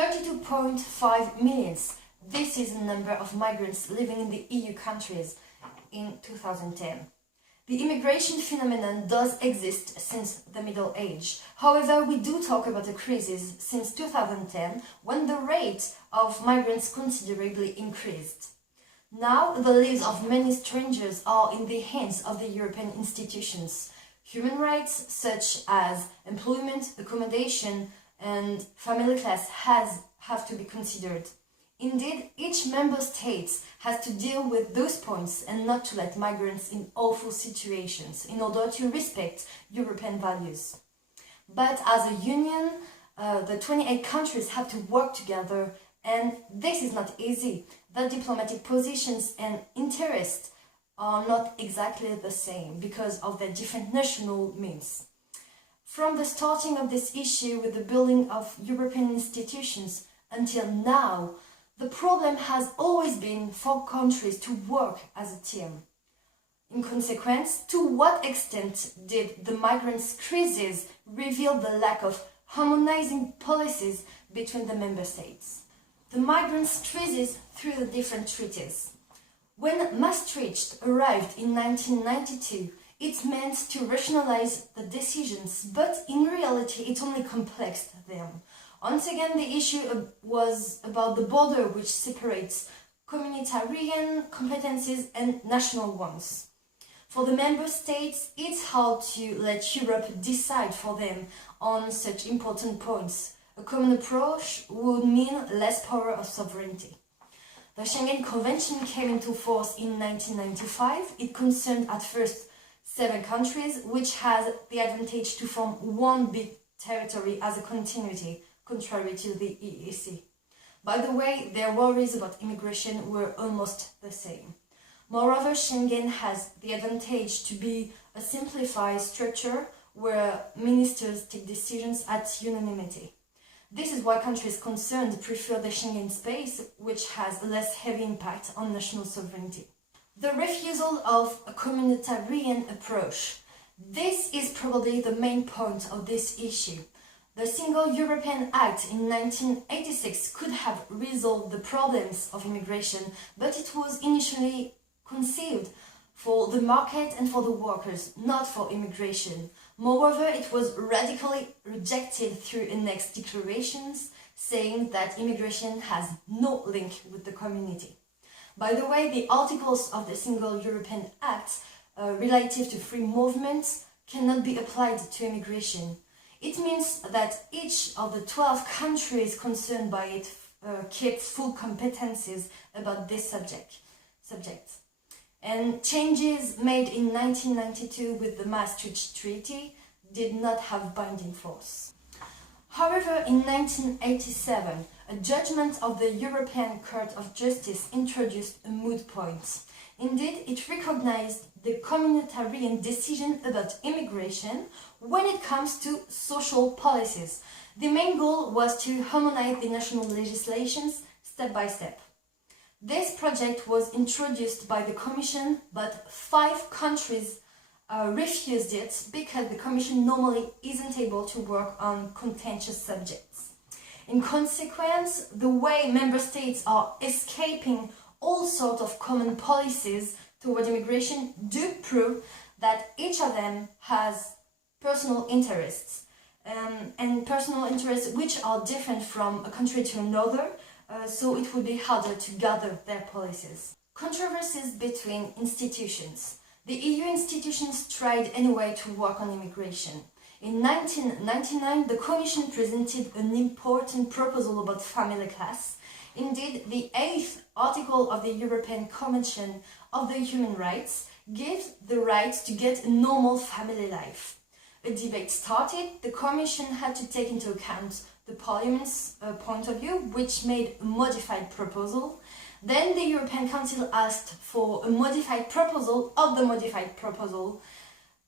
32.5 million. This is the number of migrants living in the EU countries in 2010. The immigration phenomenon does exist since the Middle Age. However, we do talk about a crisis since 2010, when the rate of migrants considerably increased. Now, the lives of many strangers are in the hands of the European institutions. Human rights, such as employment, accommodation, and family class have to be considered. Indeed, each member state has to deal with those points and not to let migrants in awful situations in order to respect European values. But as a union, the 28 countries have to work together, and this is not easy. The diplomatic positions and interests are not exactly the same because of their different national means. From the starting of this issue with the building of European institutions until now, the problem has always been for countries to work as a team. In consequence, to what extent did the migrants' crisis reveal the lack of harmonizing policies between the member states? The migrants' crisis through the different treaties. When Maastricht arrived in 1992, it meant to rationalize the decisions, but in reality it only complexed them. Once again, the issue was about the border which separates communitarian competencies and national ones. For the member states, it's hard to let Europe decide for them on such important points. A common approach would mean less power of sovereignty. The Schengen Convention came into force in 1995. It concerned at first 7 countries, which has the advantage to form one big territory as a continuity, contrary to the EEC. By the way, their worries about immigration were almost the same. Moreover, Schengen has the advantage to be a simplified structure where ministers take decisions at unanimity. This is why countries concerned prefer the Schengen space, which has a less heavy impact on national sovereignty. The refusal of a communitarian approach. This is probably the main point of this issue. The Single European Act in 1986 could have resolved the problems of immigration, but it was initially conceived for the market and for the workers, not for immigration. Moreover, it was radically rejected through annex declarations, saying that immigration has no link with the community. By the way, the articles of the Single European Act relative to free movement cannot be applied to immigration. It means that each of the 12 countries concerned by it kept full competencies about this subject. And changes made in 1992 with the Maastricht Treaty did not have binding force. However, in 1987, a judgment of the European Court of Justice introduced a moot point. Indeed, it recognized the communitarian decision about immigration when it comes to social policies. The main goal was to harmonize the national legislations step by step. This project was introduced by the Commission, but 5 countries refused it because the Commission normally isn't able to work on contentious subjects. In consequence, the way member states are escaping all sorts of common policies toward immigration do prove that each of them has personal interests, and personal interests which are different from a country to another, so it would be harder to gather their policies. Controversies between institutions. The EU institutions tried anyway to work on immigration. In 1999, the Commission presented an important proposal about family class. Indeed, the 8th article of the European Convention of the Human Rights gives the right to get a normal family life. A debate started. The Commission had to take into account the Parliament's point of view, which made a modified proposal. Then the European Council asked for a modified proposal of the modified proposal.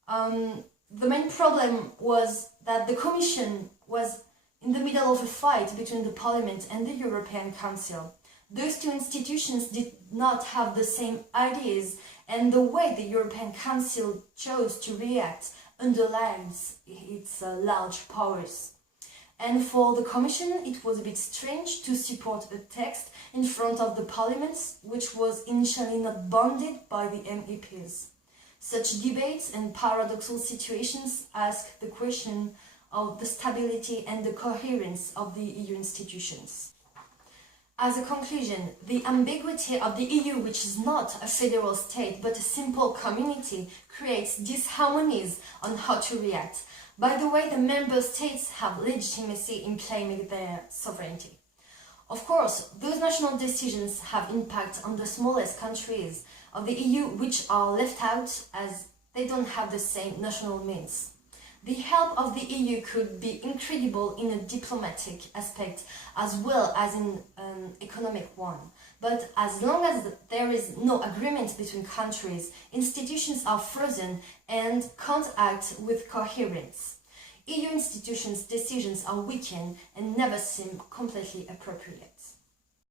The main problem was that the Commission was in the middle of a fight between the Parliament and the European Council. Those two institutions did not have the same ideas, and the way the European Council chose to react underlines its large powers. And for the Commission, it was a bit strange to support a text in front of the Parliament, which was initially not bounded by the MEPs. Such debates and paradoxal situations ask the question of the stability and the coherence of the EU institutions. As a conclusion, the ambiguity of the EU, which is not a federal state but a simple community, creates disharmonies on how to react. By the way, the member states have legitimacy in claiming their sovereignty. Of course, those national decisions have impact on the smallest countries of the EU, which are left out as they don't have the same national means. The help of the EU could be incredible in a diplomatic aspect as well as in an economic one. But as long as there is no agreement between countries, institutions are frozen and can't act with coherence. EU institutions' decisions are weakened and never seem completely appropriate.